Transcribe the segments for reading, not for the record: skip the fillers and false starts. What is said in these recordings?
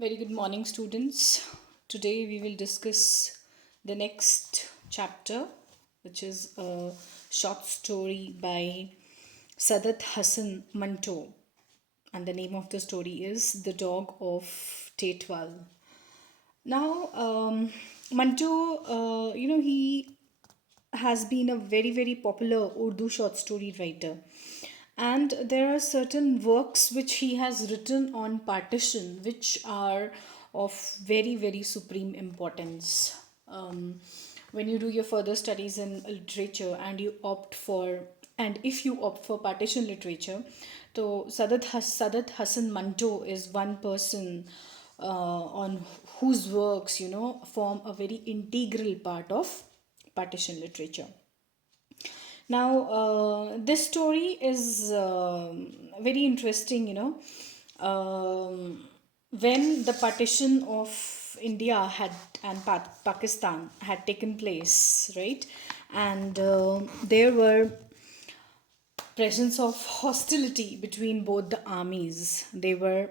Very good morning, students. Today we will discuss the next chapter, which is a short story by Sadat Hassan Manto. And the name of the story is The Dog of Tetwal. Now, Manto, he has been a very, very popular Urdu short story writer. And there are certain works which he has written on partition, which are of very, very supreme importance. When you do your further studies in literature and if you opt for partition literature, so Sadat Hassan Manto is one person on whose works, form a very integral part of partition literature. Now, this story is very interesting, when the partition of India had and Pakistan had taken place, right? And there were presence of hostility between both the armies. They were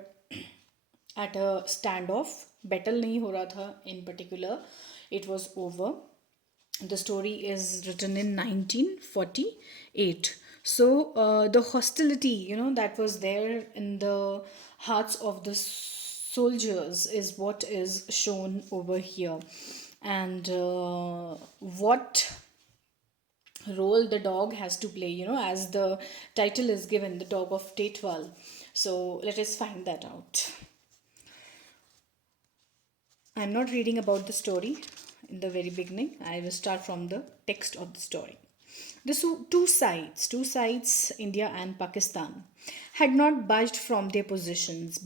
at a standoff. Battle nahi ho raha tha in particular. It was over. The story is written in 1948. So the hostility, that was there in the hearts of the soldiers is what is shown over here. And what role the dog has to play, as the title is given, the dog of Tetwal. So let us find that out. I'm not reading about the story in the very beginning. I will start from the text of the story. The two sides, India and Pakistan, had not moved from their positions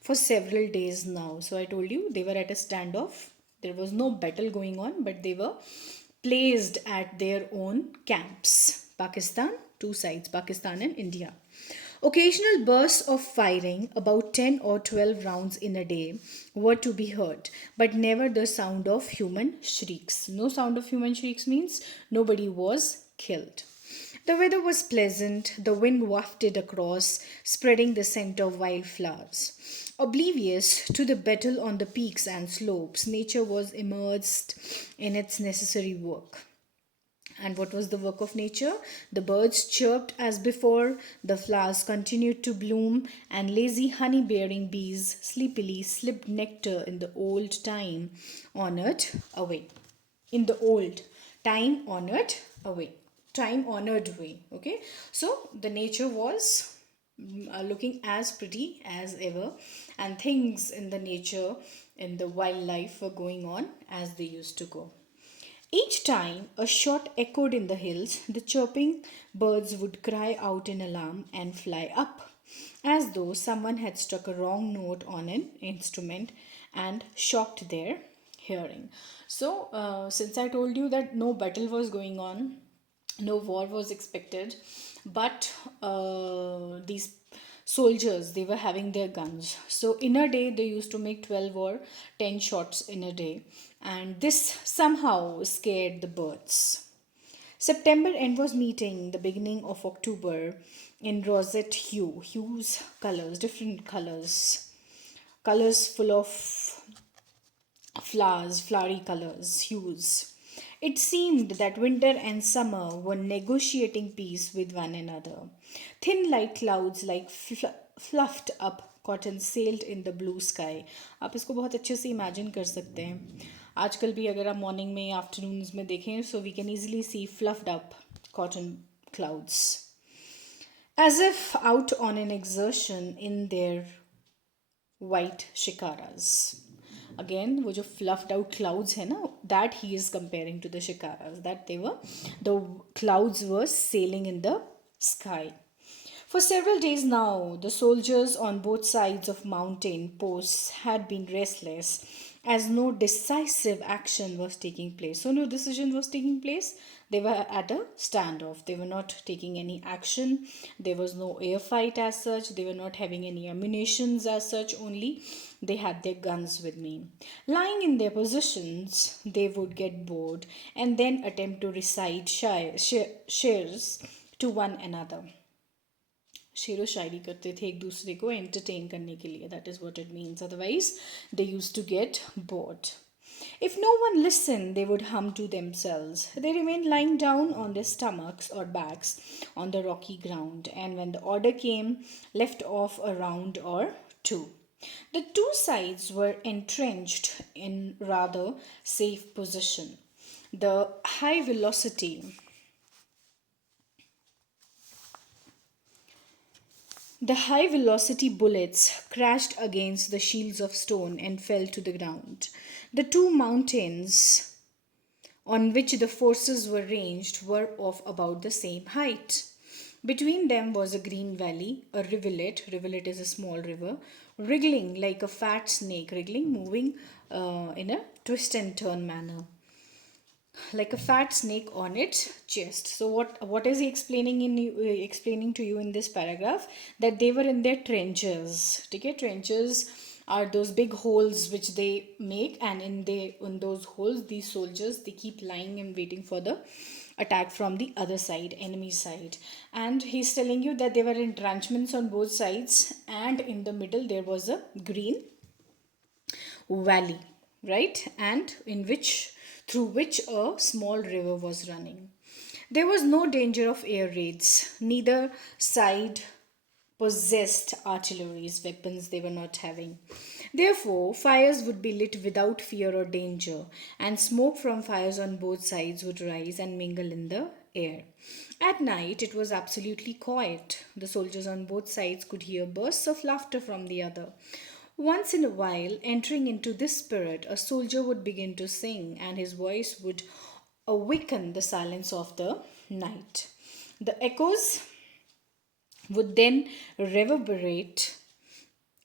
for several days now. So I told you they were at a standoff. There was no battle going on, but they were placed at their own camps. Pakistan, two sides, Pakistan and India. Occasional bursts of firing, about 10 or 12 rounds in a day, were to be heard, but never the sound of human shrieks. No sound of human shrieks means nobody was killed. The weather was pleasant, the wind wafted across, spreading the scent of wildflowers. Oblivious to the battle on the peaks and slopes, nature was immersed in its necessary work. And what was the work of nature? The birds chirped as before, the flowers continued to bloom, and lazy honey bearing bees sleepily slipped nectar in the old time honored away. In the old time honored away. Time honored way. Okay, so the nature was looking as pretty as ever, and things in the nature, in the wildlife, were going on as they used to go. Each time a shot echoed in the hills, the chirping birds would cry out in alarm and fly up, as though someone had struck a wrong note on an instrument and shocked their hearing. So, since I told you that no battle was going on, no war was expected, but these soldiers, they were having their guns. So in a day they used to make 12 or 10 shots in a day, and this somehow scared the birds. September end was meeting the beginning of October in roseate hues, colors, different colors full of flowers, flowery colors, hues. It seemed that winter and summer were negotiating peace with one another. Thin light clouds like fluffed up cotton sailed in the blue sky. आप इसको बहुत अच्छे से imagine कर सकते हैं. आजकल भी अगर आप morning में afternoons में देखें, so we can easily see fluffed up cotton clouds. As if out on an exertion in their white shikaras. Again, वो जो fluffed out clouds है ना, that he is comparing to the shikaras, that the clouds were sailing in the sky. For several days now, the soldiers on both sides of mountain posts had been restless, as no decisive action was taking place. So no decision was taking place. They were at a standoff. They were not taking any action. There was no air fight as such. They were not having any ammunitions as such. Only they had their guns with me. Lying in their positions, they would get bored and then attempt to recite shares to one another. शेरो शायरी करते थे एक दूसरे को entertain करने के लिए. That is what it means. Otherwise, they used to get bored. If no one listened, they would hum to themselves. They remained lying down on their stomachs or backs on the rocky ground, and when the order came, left off a round or two. The two sides were entrenched in rather safe position. The high velocity The high velocity bullets crashed against the shields of stone and fell to the ground. The two mountains on which the forces were ranged were of about the same height. Between them was a green valley, a rivulet. Rivulet is a small river, wriggling like a fat snake, wriggling, moving in a twist and turn manner, like a fat snake on its chest. So what is he explaining to you in this paragraph? That they were in their trenches. Okay, trenches are those big holes which they make, and in those holes these soldiers, they keep lying and waiting for the attack from the other side, enemy side. And he's telling you that there were entrenchments on both sides, and in the middle there was a green valley, right? And in which through which a small river was running. There was no danger of air raids. Neither side possessed artillery's weapons, they were not having. Therefore, fires would be lit without fear or danger, and smoke from fires on both sides would rise and mingle in the air. At night, it was absolutely quiet. The soldiers on both sides could hear bursts of laughter from the other. Once in a while, entering into this spirit, a soldier would begin to sing, and his voice would awaken the silence of the night. The echoes would then reverberate,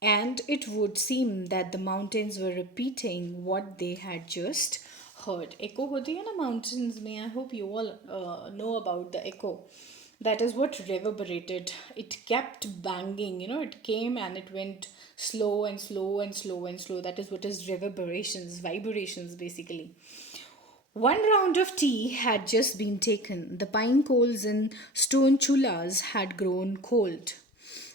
and it would seem that the mountains were repeating what they had just heard. Echo hoti hai na mountains mein. I hope you all know about the echo. That is what reverberated. It kept banging, it came and it went slow and slow and slow and slow. That is what is reverberations, vibrations basically. One round of tea had just been taken. The pine coals in stone chullas had grown cold.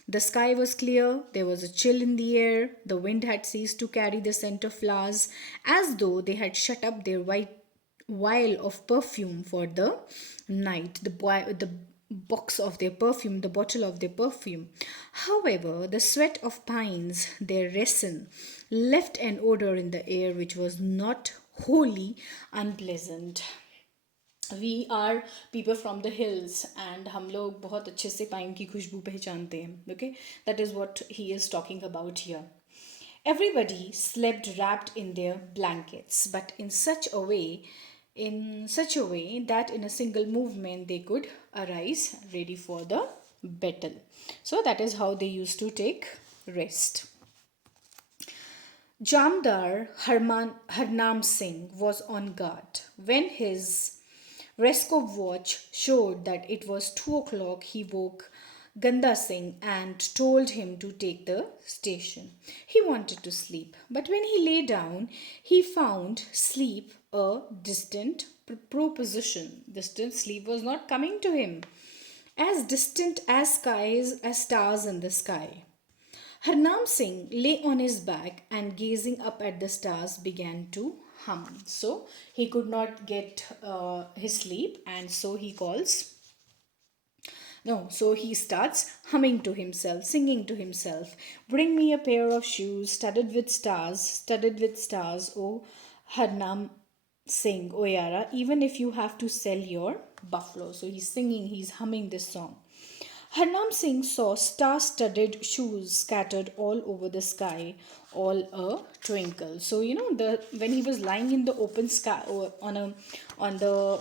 The sky was clear, there was a chill in the air, the wind had ceased to carry the scent of flowers, as though they had shut up their white vial of perfume for the night, the box of their perfume, the bottle of their perfume. However, the sweat of pines, their resin, left an odor in the air which was not wholly unpleasant. We are people from the hills and हम लोग बहुत अच्छे से pine की खुशबू पहचानते हैं. Okay, that is what he is talking about here. Everybody slept wrapped in their blankets, but in such a way that in a single movement they could arise ready for the battle. So that is how they used to take rest. Jamdar Harnam Singh was on guard. When his Rescue watch showed that it was 2 o'clock. He woke Ganda Singh and told him to take the station. He wanted to sleep, but when he lay down, he found sleep a distant proposition. Distant sleep was not coming to him, as distant as stars in the sky. Harnam Singh lay on his back and gazing up at the stars began to hum. So he could not get his sleep, and so he calls. No, so he starts humming to himself, singing to himself. Bring me a pair of shoes studded with stars, O Harnam Singh, O Yara, even if you have to sell your buffalo. So he's singing, he's humming this song. Harnam Singh saw star-studded shoes scattered all over the sky, all a twinkle. So when he was lying in the open sky or on the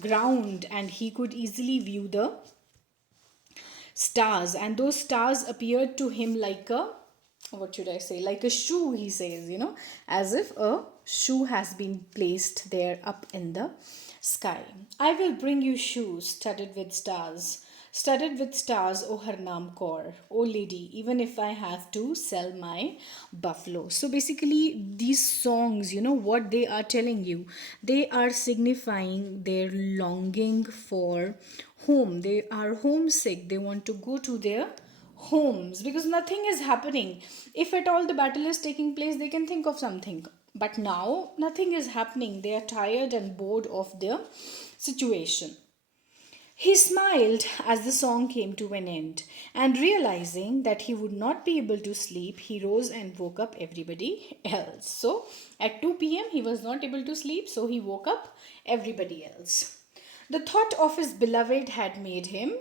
ground, and he could easily view the stars, and those stars appeared to him like a, what should I say, like a shoe. He says, as if a shoe has been placed there up in the sky. I will bring you shoes studded with stars, Studded with stars, O Harnam Kaur, O lady, even if I have to sell my buffalo. So basically, these songs, what they are telling you, they are signifying their longing for home. They are homesick. They want to go to their homes because nothing is happening. If at all the battle is taking place, they can think of something. But now, nothing is happening. They are tired and bored of their situation. He smiled as the song came to an end, and realizing that he would not be able to sleep, he rose and woke up everybody else. So, at 2 p.m., he was not able to sleep, so he woke up everybody else. The thought of his beloved had made him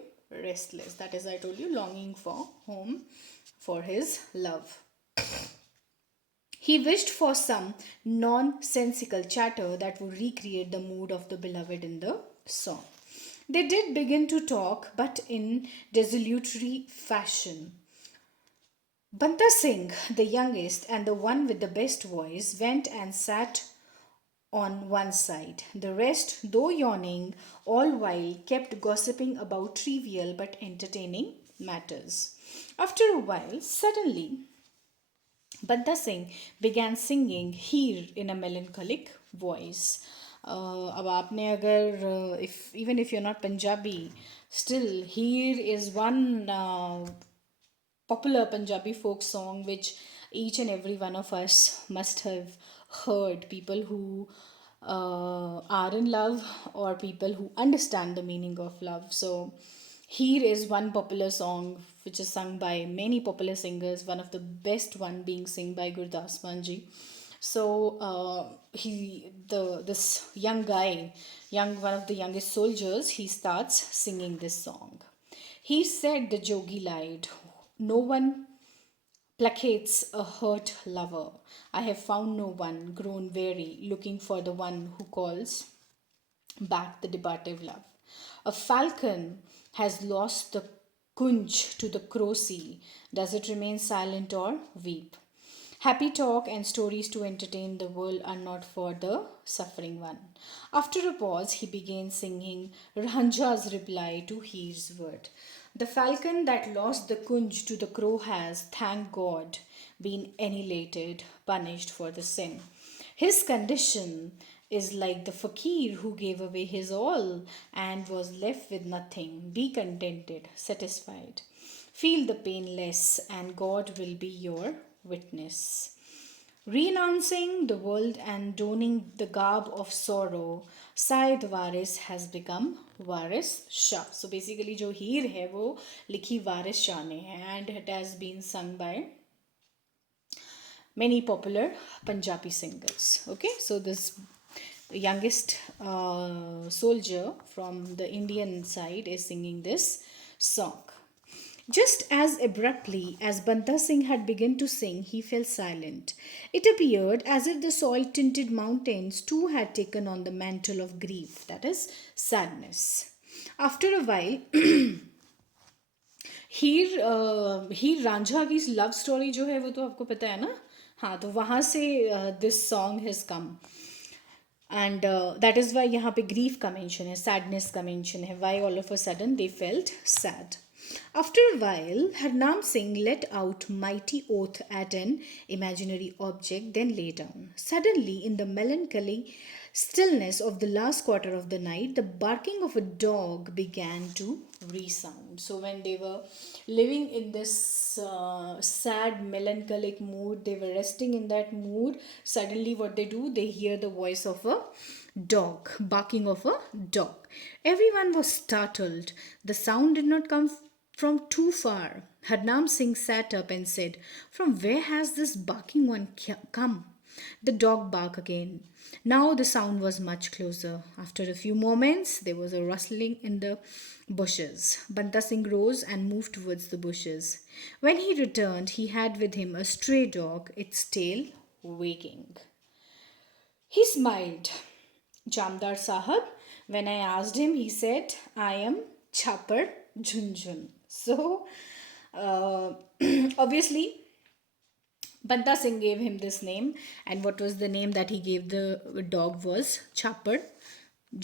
restless. That is, I told you, longing for home, for his love. He wished for some nonsensical chatter that would recreate the mood of the beloved in the song. They did begin to talk, but in desultory fashion. Banta Singh, the youngest and the one with the best voice, went and sat on one side. The rest, though yawning, all while kept gossiping about trivial but entertaining matters. After a while, suddenly, Banta Singh began singing Heer in a melancholic voice. अब आपने अगर if even if you're not Punjabi, still Heer is one popular Punjabi folk song which each and every one of us must have heard. People who are in love or people who understand the meaning of love. So, here is one popular song which is sung by many popular singers. One of the best one being sung by Gurdas Manji. So this young guy, one of the youngest soldiers, he starts singing this song. He said the jogi lied. No one placates a hurt lover. I have found no one, grown weary, looking for the one who calls back the departed love. A falcon has lost the kunj to the crow sea. Does it remain silent or weep? Happy talk and stories to entertain the world are not for the suffering one. After a pause, he began singing Ranja's reply to his word. The falcon that lost the kunj to the crow has, thank God, been annihilated, punished for the sin. His condition is like the fakir who gave away his all and was left with nothing. Be contented, satisfied. Feel the pain less, and God will be your witness. Renouncing the world and donning the garb of sorrow, Said Waris has become Waris Shah. So basically, जो हीर है वो लिखी वारिस शाह ने है, and it has been sung by many popular Punjabi singers. Okay, so this youngest soldier from the Indian side is singing this song. Just as abruptly as Banta Singh had begun to sing, he fell silent. It appeared as if the soil tinted mountains too had taken on the mantle of grief, that is, sadness. After a while, हीर रांझा की love story जो है वो तो आपको पता है ना. हाँ, तो वहाँ से this song has come. And that is why यहाँ पे ग्रीफ का मेंशन है, सैडनेस का मेंशन है. Why all of a sudden they felt sad. After a while, Harnam Singh let out mighty oath at an imaginary object, then lay down. Suddenly, in the melancholy stillness of the last quarter of the night, the barking of a dog began to resound. So, when they were living in this sad, melancholic mood, they were resting in that mood. Suddenly, what they do, they hear the voice of a dog, barking of a dog. Everyone was startled. The sound did not come from too far. Harnam Singh sat up and said, "From where has this barking one come?" The dog barked again. Now the sound was much closer. After a few moments, there was a rustling in the bushes. Banta Singh rose and moved towards the bushes. When he returned, he had with him a stray dog, its tail wagging. He smiled. Jamdar Sahab, when I asked him, he said, "I am Chapar Jinjun." So, obviously, Banta Singh gave him this name, and what was the name that he gave the dog was Chapar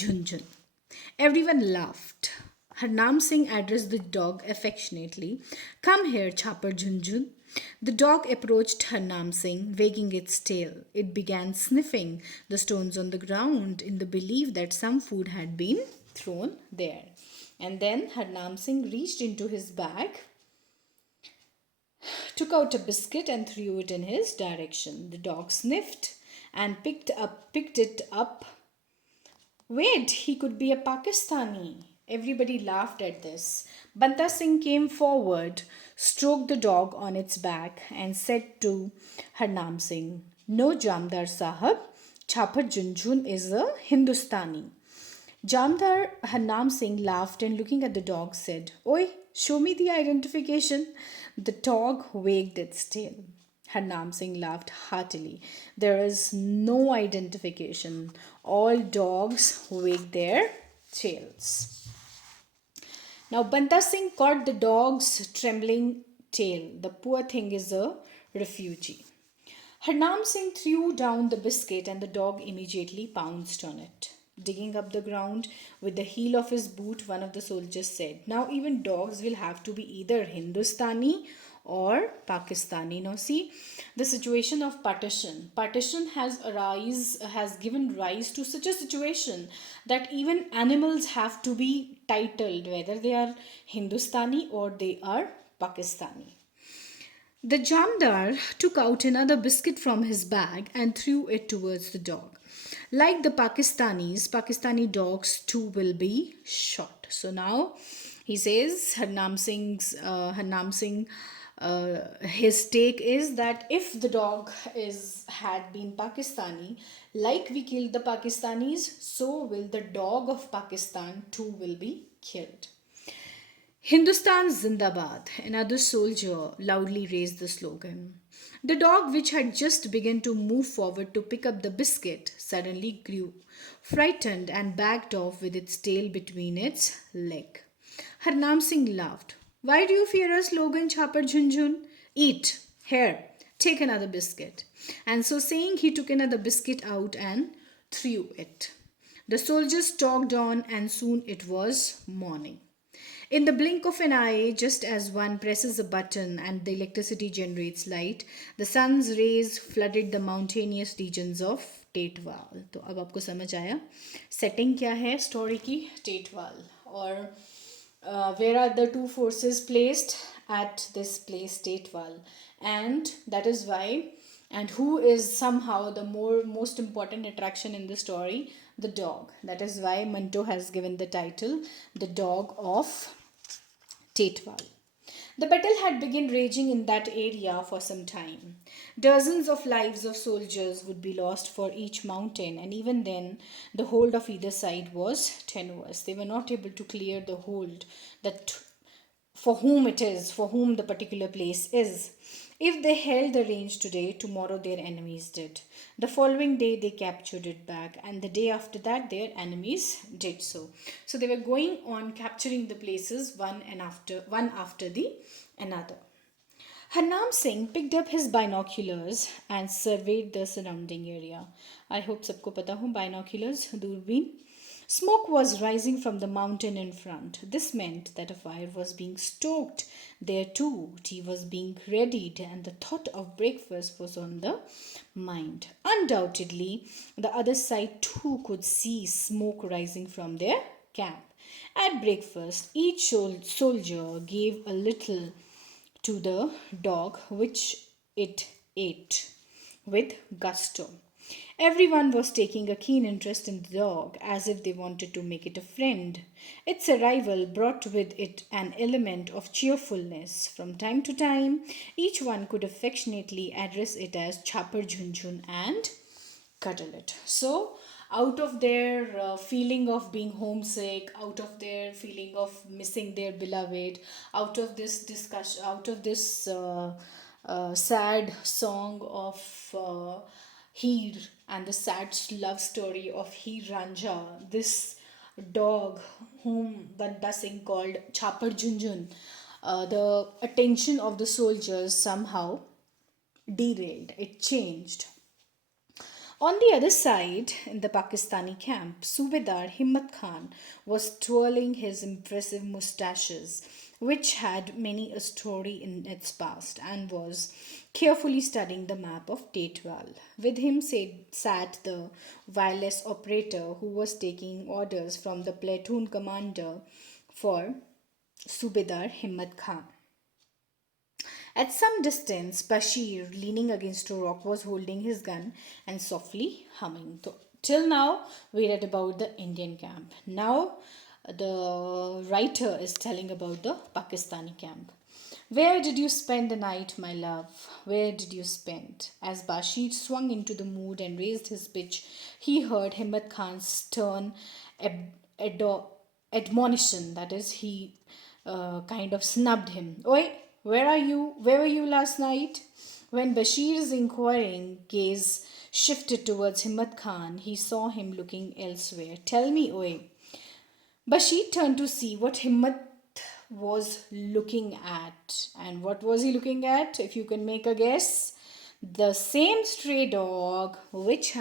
Junjun. Everyone laughed. Harnam Singh addressed the dog affectionately. Come here, Chapar Junjun. The dog approached Harnam Singh, wagging its tail. It began sniffing the stones on the ground in the belief that some food had been thrown there. And then Harnam Singh reached into his bag, took out a biscuit and threw it in his direction. The dog sniffed and picked it up. Wait, he could be a Pakistani. Everybody laughed at this. Banta Singh came forward, stroked the dog on its back, and said to Harnam Singh, No, Jamdar Sahab, Chapar Junjun is a Hindustani. Jamdar Harnam Singh laughed and looking at the dog said, Oi, show me the identification. The dog wagged its tail. Harnam Singh laughed heartily. There is no identification. All dogs wag their tails. Now Banta Singh caught the dog's trembling tail. The poor thing is a refugee. Harnam Singh threw down the biscuit and the dog immediately pounced on it. Digging up the ground with the heel of his boot, one of the soldiers said, Now even dogs will have to be either Hindustani or Pakistani. Now see the situation of partition. Partition has given rise to such a situation that even animals have to be titled whether they are Hindustani or they are Pakistani. The Jamdar took out another biscuit from his bag and threw it towards the dog. Like the Pakistanis, Pakistani dogs too will be shot. So now he says Harnam Singh, his take is that if the dog had been Pakistani, like we killed the Pakistanis, so will the dog of Pakistan too will be killed. Hindustan Zindabad, another soldier loudly raised the slogan. The dog, which had just begun to move forward to pick up the biscuit, suddenly grew frightened and backed off with its tail between its legs. Harnam Singh laughed. Why do you fear a slogan, Chapar Junjun? Eat. Here, take another biscuit. And so saying, he took another biscuit out and threw it. The soldiers talked on, and soon it was morning. In the blink of an eye, just as one presses a button and the electricity generates light, the sun's rays flooded the mountainous regions of Tetwal. तो अब आपको समझ आया setting क्या है story की टेटवाल और where are the two forces placed at this place Tetwal, and that is why, and who is somehow the most important attraction in the story, the dog. That is why Manto has given the title The Dog of Tetwal. The battle had begun raging in that area for some time. Dozens of lives of soldiers would be lost for each mountain, and even then, the hold of either side was tenuous. They were not able to clear the hold that for whom it is, for whom the particular place is. If they held the range today, tomorrow their enemies did. The following day they captured it back, and the day after that their enemies did so. So they were going on capturing the places one after the another. Harnam Singh picked up his binoculars and surveyed the surrounding area. I hope सबको पता हो binoculars, दूरबीन. Smoke was rising from the mountain in front. This meant that a fire was being stoked there too. Tea was being readied, and the thought of breakfast was on the mind. Undoubtedly, the other side too could see smoke rising from their camp. At breakfast, each soldier gave a little to the dog, which it ate with gusto. Everyone was taking a keen interest in the dog, as if they wanted to make it a friend. Its arrival brought with it an element of cheerfulness. From time to time, each one could affectionately address it as Chapar Junjun and cuddle it. So, out of their feeling of being homesick, out of their feeling of missing their beloved, out of this discussion, out of this sad song of Heer and the sad love story of Heer Ranja, this dog whom Banda Singh called Chapar Junjun, the attention of the soldiers somehow derailed, it changed. On the other side, in the Pakistani camp, Subedar Himmat Khan was twirling his impressive mustaches, which had many a story in its past, and was carefully studying the map of Tetwal. With him sat the wireless operator who was taking orders from the platoon commander for Subedar Himmat Khan. At some distance, Bashir, leaning against a rock, was holding his gun and softly humming. So, till now, we read about the Indian camp. Now, the writer is telling about the Pakistani camp. Where did you spend the night, my love? Where did you spend? As Bashir swung into the mood and raised his pitch, he heard Himmat Khan's stern ad- admonition. That is, he kind of snubbed him. Oi, where are you? Where were you last night? When Bashir's inquiring gaze shifted towards Himmat Khan, he saw him looking elsewhere. Tell me, Oi. Bashir turned to see what Himmat was looking at. And what was he looking at? If you can make a guess. The same stray dog which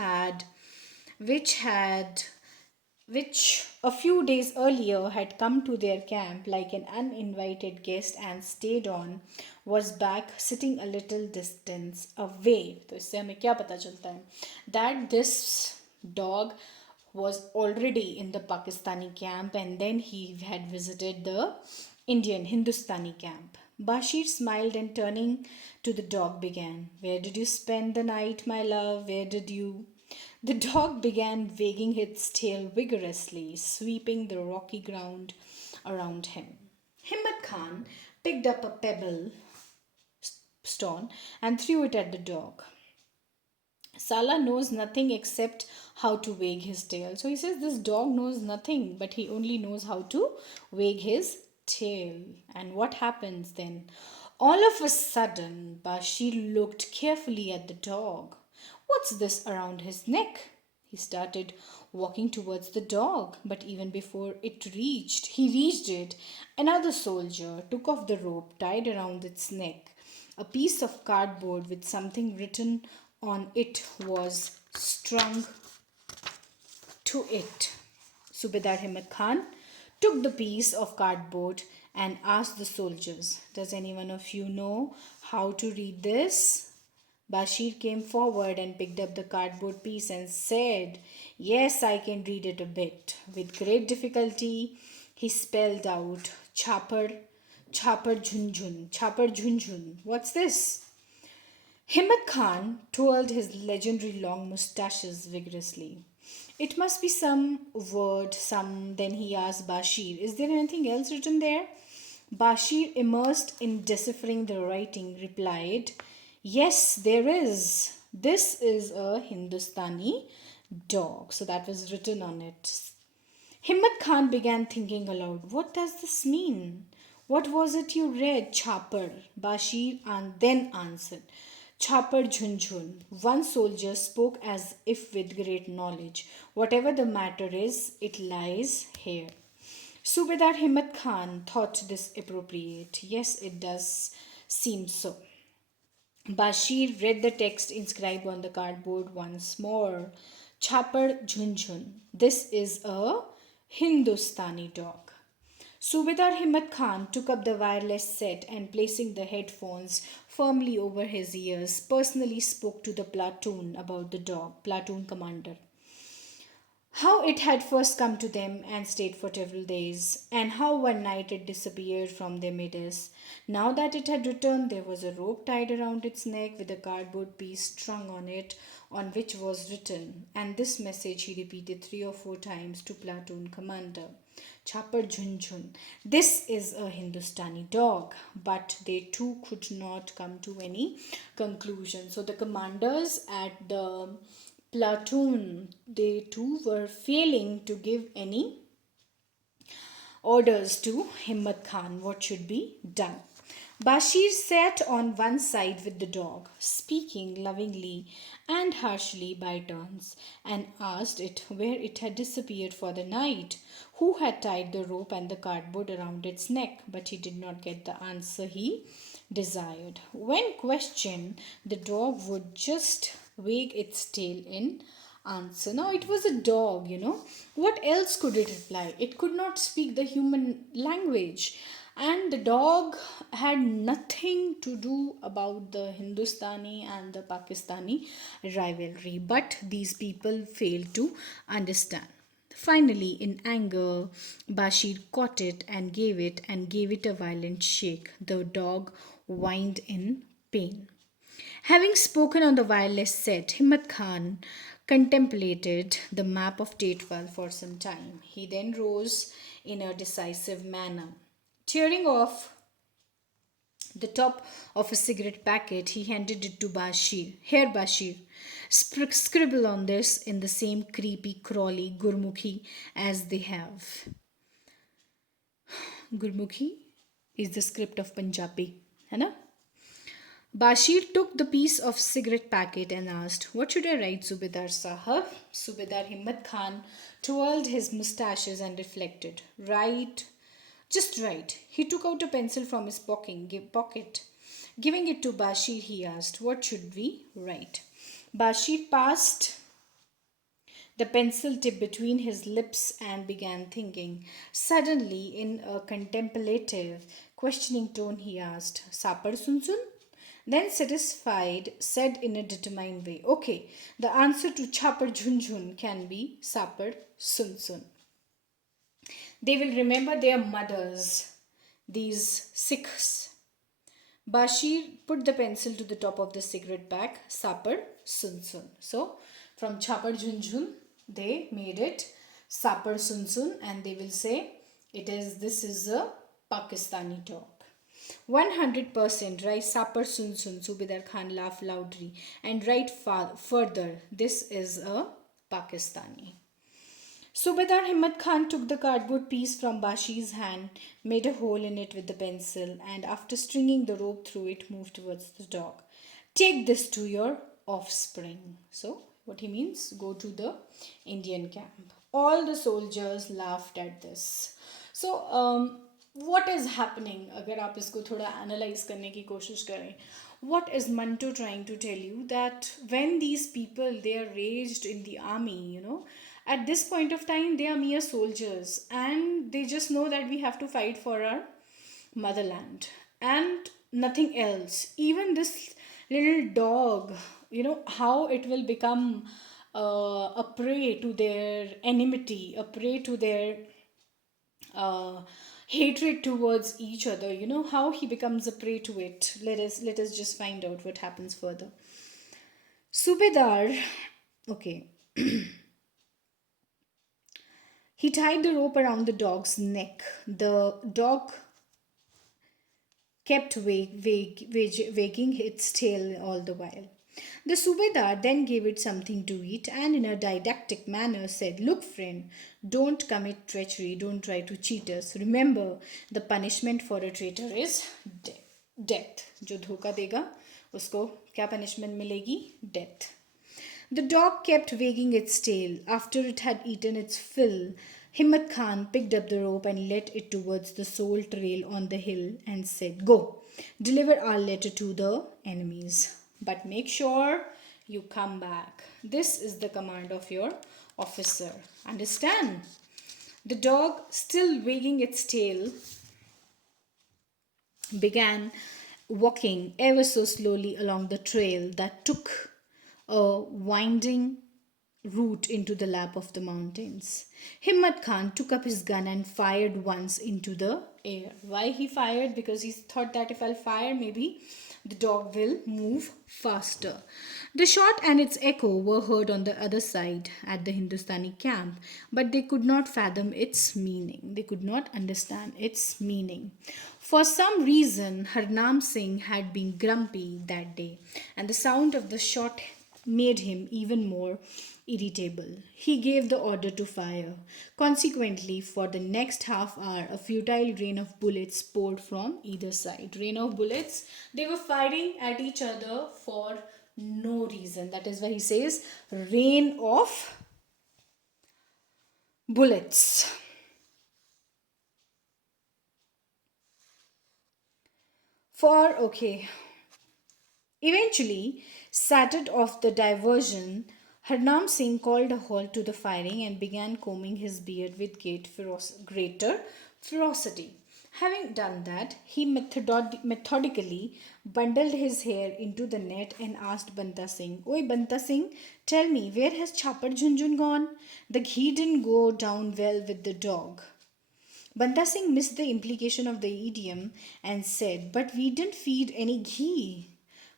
which a few days earlier had come to their camp like an uninvited guest and stayed on, was back sitting a little distance away. तो इससे हमें क्या पता चलता है? That this dog was already in the Pakistani camp and then he had visited the Indian Hindustani camp. Bashir smiled and turning to the dog began, Where did you spend the night, my love? Where did you? The dog began wagging its tail vigorously, sweeping the rocky ground around him. Himmat Khan picked up a pebble stone and threw it at the dog. Sala knows nothing except how to wag his tail. So he says this dog knows nothing, but he only knows how to wag his tail. And what happens then? All of a sudden, Bashir looked carefully at the dog. What's this around his neck? He started walking towards the dog, but even before he reached it, another soldier took off the rope tied around its neck. A piece of cardboard with something written on it was strung to it. Subedar Himmat Khan took the piece of cardboard and asked the soldiers, Does any one of you know how to read this? Bashir came forward and picked up the cardboard piece and said, Yes, I can read it a bit. With great difficulty, he spelled out Chapar Junjun. What's this? Himmat Khan twirled his legendary long moustaches vigorously. It must be some word, then he asked Bashir, Is there anything else written there? Bashir, immersed in deciphering the writing, replied, Yes, there is. This is a Hindustani dog. So that was written on it. Himmat Khan began thinking aloud, What does this mean? What was it you read, Chapar? Bashir then answered, Chapar Junjun. One soldier spoke as if with great knowledge. Whatever the matter is, it lies here. Subedar Himmat Khan thought this appropriate. Yes, it does seem so. Bashir read the text inscribed on the cardboard once more. Chapar Junjun. This is a Hindustani dog. Subedar Himmat Khan took up the wireless set and placing the headphones firmly over his ears, personally spoke to the platoon about the dog, platoon commander. How it had first come to them and stayed for several days, and how one night it disappeared from their midst. Now that it had returned, there was a rope tied around its neck with a cardboard piece strung on it, on which was written, and this message he repeated 3 or 4 times to platoon commander. Chapar Junjun. This is a Hindustani dog, but they too could not come to any conclusion. So the commanders at the platoon, they too were failing to give any orders to Himmat Khan what should be done. Bashir sat on one side with the dog, speaking lovingly and harshly by turns, and asked it where it had disappeared for the night, who had tied the rope and the cardboard around its neck, but he did not get the answer he desired. When questioned, the dog would just wag its tail in answer. Now it was a dog, you know. What else could it reply? It could not speak the human language. And the dog had nothing to do about the Hindustani and the Pakistani rivalry. But these people failed to understand. Finally, in anger, Bashir caught it and gave it a violent shake. The dog whined in pain. Having spoken on the wireless set, Himmat Khan contemplated the map of Tetwal for some time. He then rose in a decisive manner. Tearing off the top of a cigarette packet, he handed it to Bashir. Here, Bashir, scribble on this in the same creepy, crawly Gurmukhi as they have. Gurmukhi is the script of Punjabi, है ना? Bashir took the piece of cigarette packet and asked, "What should I write, Subedar Sahab?" Subedar Himmat Khan twirled his mustaches and reflected. "Write, just write." He took out a pencil from his pocket. Giving it to Bashir, he asked, "What should we write?" Bashir passed the pencil tip between his lips and began thinking. Suddenly, in a contemplative, questioning tone, he asked, "Sapar Sunsun?" Then, satisfied, said in a determined way, "Okay, the answer to Chapar Junjun can be Sapar Sunsun." They will remember their mothers, these Sikhs. Bashir put the pencil to the top of the cigarette pack, Sapar Sunsun. So, from Chapar Junjun, they made it Sapar Sunsun, and they will say this is a Pakistani dog. 100% right, Sapar Sunsun. Subedar Khan laughed loudly and right further. This is a Pakistani. Subedar Himmat Khan took the cardboard piece from Bashir's hand, made a hole in it with the pencil, and after stringing the rope through it, moved towards the dog. "Take this to your offspring." So, what he means, go to the Indian camp. All the soldiers laughed at this. So, what is happening? अगर आप इसको थोड़ा analyze करने की कोशिश करें, what is Manto trying to tell you? That when these people, they are raised in the army, you know, at this point of time they are mere soldiers and they just know that we have to fight for our motherland and nothing else. Even this little dog, you know, how it will become a prey to their enmity, a prey to their uh, hatred towards each other, you know, how he becomes a prey to it. Let us just find out what happens further. Subedar, okay, he tied the rope around the dog's neck. The dog kept wagging its tail all the while. The Subedar then gave it something to eat and, in a didactic manner, said, "Look, friend, don't commit treachery, don't try to cheat us. Remember, the punishment for a traitor is death. जो धोखा देगा उसको क्या punishment मिलेगी? Death." The dog kept wagging its tail. After it had eaten its fill, Himmat Khan picked up the rope and led it towards the sole trail on the hill and said, "Go, deliver our letter to the enemies. But make sure you come back. This is the command of your officer. Understand?" The dog, still wagging its tail, began walking ever so slowly along the trail that took a winding route into the lap of the mountains. Himmat Khan took up his gun and fired once into the air. Why he fired? Because he thought that if I'll fire, maybe the dog will move faster. The shot and its echo were heard on the other side at the Hindustani camp, but they could not fathom its meaning. They could not understand its meaning. For some reason, Harnam Singh had been grumpy that day, and the sound of the shot made him even more irritable. He gave the order to fire. Consequently, for the next half hour, a futile rain of bullets poured from either side. Rain of bullets. They were firing at each other for no reason. That is why he says rain of bullets. For, okay, Eventually, sated of the diversion, Harnam Singh called a halt to the firing and began combing his beard with greater ferocity. Having done that, he methodically bundled his hair into the net and asked Banta Singh, Oi Banta Singh, tell me, where has Chapar Junjun gone? The ghee didn't go down well with the dog. Banta Singh missed the implication of the idiom and said, But we didn't feed any ghee.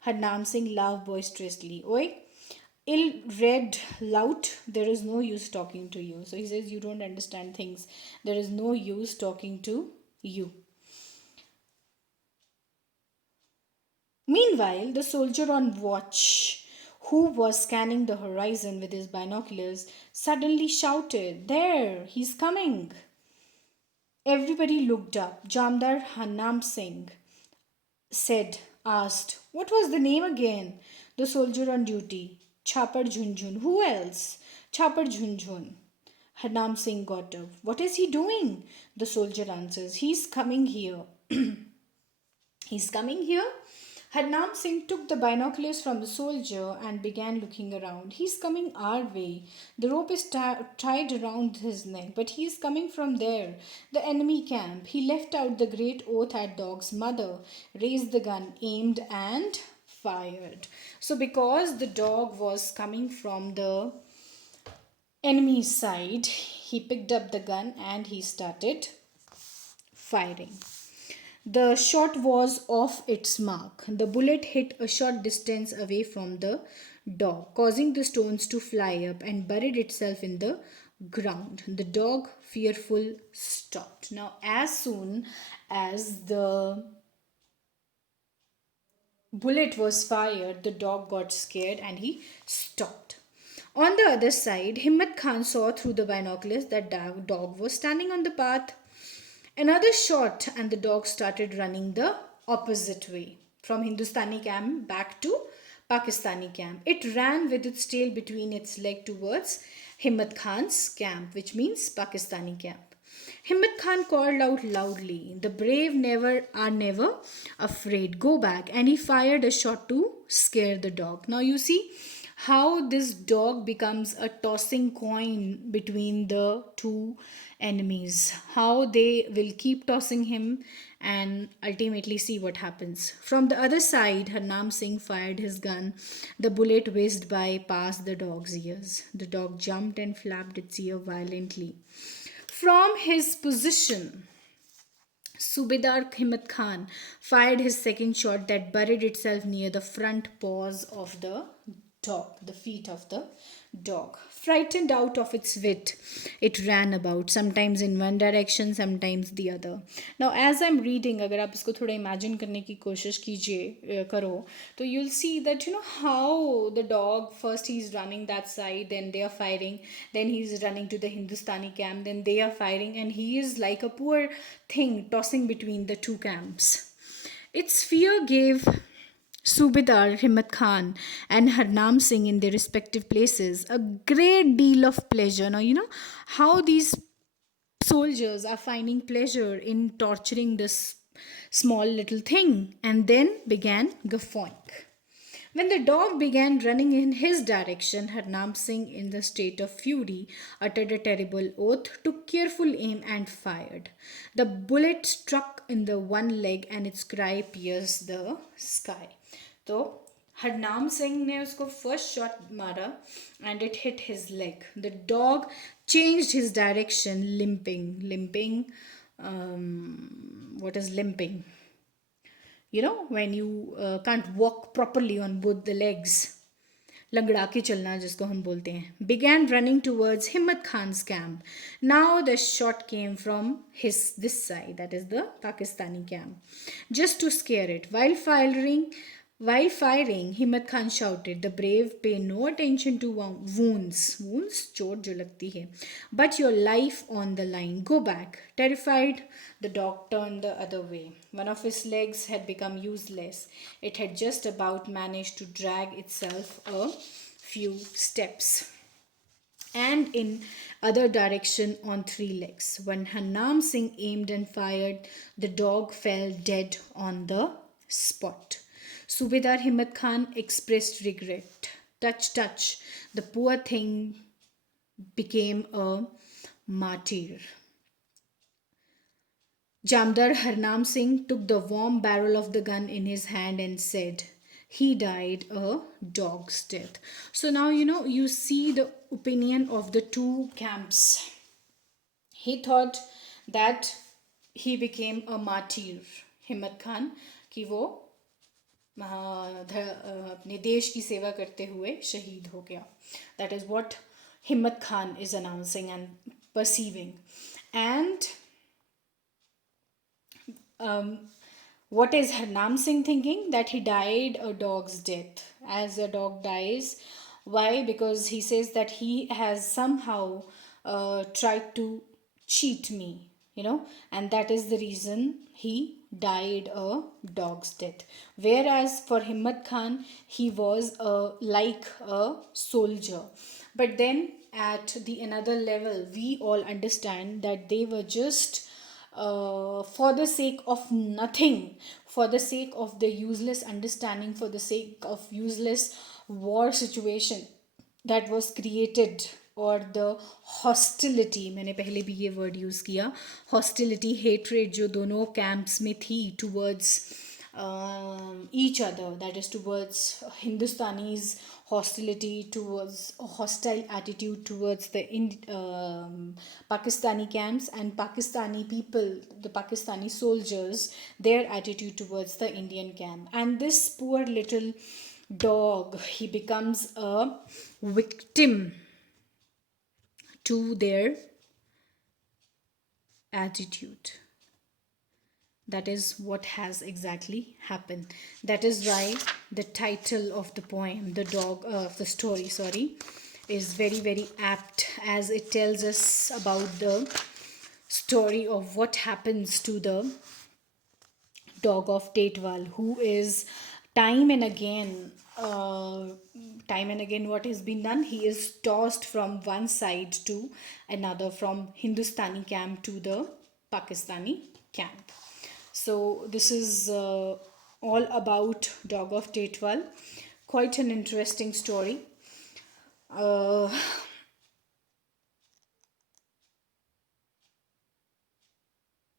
Harnam Singh laughed boisterously. Oi, ill read lout, there is no use talking to you. So he says, You don't understand things. There is no use talking to you. Meanwhile, the soldier on watch, who was scanning the horizon with his binoculars, suddenly shouted, There, he's coming. Everybody looked up. Jamdar Hanam Singh asked, What was the name again? The soldier on duty. Chapar Junjun. Who else? Chapar Junjun. Harnam Singh got up. What is he doing? The soldier answers, He's coming here. He's coming here? Harnam Singh took the binoculars from the soldier and began looking around. He's coming our way. The rope is tied around his neck, but he is coming from there, the enemy camp. He left out the great oath at dog's mother, raised the gun, aimed, and fired. So, because the dog was coming from the enemy's side, he picked up the gun and he started firing. The shot was off its mark. The bullet hit a short distance away from the dog, causing the stones to fly up and buried itself in the ground. The dog, fearful, stopped. Now, as soon as the bullet was fired, the dog got scared and he stopped. On the other side, Himmat Khan saw through the binoculars that dog was standing on the path. Another shot, and the dog started running the opposite way from Hindustani camp back to Pakistani camp. It ran with its tail between its leg towards Himmat Khan's camp, which means Pakistani camp. Himmat Khan called out loudly, The brave never are never afraid. Go back. And he fired a shot to scare the dog. Now you see how this dog becomes a tossing coin between the two enemies, how they will keep tossing him and ultimately see what happens. From the other side, Harnam Singh fired his gun. The bullet whizzed by past the dog's ears. The dog jumped and flapped its ear violently. From his position, Subedar Himmat Khan fired his second shot that buried itself near the front paws of the dog, the feet of the dog. Frightened out of its wit, it ran about, sometimes in one direction, sometimes the other. Now, as I'm reading, अगर आप इसको थोड़ा imagine करने की कोशिश कीजिए करो, तो you'll see that how the dog, first he's running that side, then they are firing, then he's running to the Hindustani camp, then they are firing, and he is like a poor thing tossing between the two camps. Its fear gave Subedar Himmat Khan and Harnam Singh in their respective places a great deal of pleasure. Now, how these soldiers are finding pleasure in torturing this small little thing, and then began guffawing. When the dog began running in his direction, Harnam Singh, in the state of fury, uttered a terrible oath, took careful aim, and fired. The bullet struck in the one leg, and its cry pierced the sky. So, Harnam Singh ने उसको first shot मारा and it hit his leg. The dog changed his direction, limping. What is limping? When you can't walk properly on both the legs. लंगड़ा के चलना जिसको हम बोलते हैं. Began running towards Himmat Khan's camp. Now the shot came from this side, that is the Pakistani camp, just to scare it. While firing, Himmat Khan shouted, The brave pay no attention to wounds. Wounds, chot jo lagti hai. But your life on the line. Go back. Terrified, the dog turned the other way. One of his legs had become useless. It had just about managed to drag itself a few steps and in other direction on three legs. When Harnam Singh aimed and fired, the dog fell dead on the spot. Subedar Himmat Khan expressed regret. Touch, touch, the poor thing became a martyr. Jamdar Harnam Singh took the warm barrel of the gun in his hand and said, he died a dog's death. So now you see the opinion of the two camps. He thought that he became a martyr, हिम्मत खान, कि वो अपने देश की सेवा करते हुए शहीद हो गया. That is what Himmat Khan is announcing and perceiving. And what is Harnam Singh thinking? That he died a dog's death, as a dog dies. Why? Because he says that he has somehow tried to cheat me, and that is the reason he died a dog's death. Whereas for Himmat Khan, he was like a soldier. But then at the another level, we all understand that they were just for the sake of nothing, for the sake of the useless understanding, for the sake of useless war situation that was created, or the hostility, मैंने पहले भी ये word use किया, hostility, hatred जो दोनों camps में थी towards each other, that is towards Hindustanis, hostility towards hostile attitude towards the Pakistani camps, and Pakistani people, the Pakistani soldiers, their attitude towards the Indian camp. And this poor little dog, he becomes a victim to their attitude. That is what has exactly happened. That is why the title of the poem, the dog of the story, sorry, is very, very apt, as it tells us about the story of what happens to the Dog of Tetwal, who is time and again, what has been done, he is tossed from one side to another, from Hindustani camp to the Pakistani camp. So this is all about Dog of Tetwal. Quite an interesting story.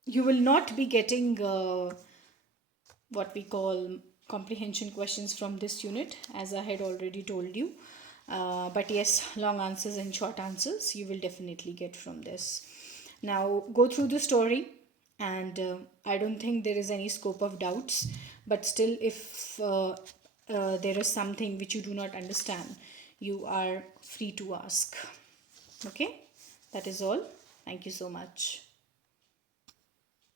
You will not be getting what we call comprehension questions from this unit, as I had already told you. But yes, long answers and short answers you will definitely get from this. Now go through the story, and I don't think there is any scope of doubts, but still, if there is something which you do not understand, you are free to ask. Okay, that is all. Thank you so much.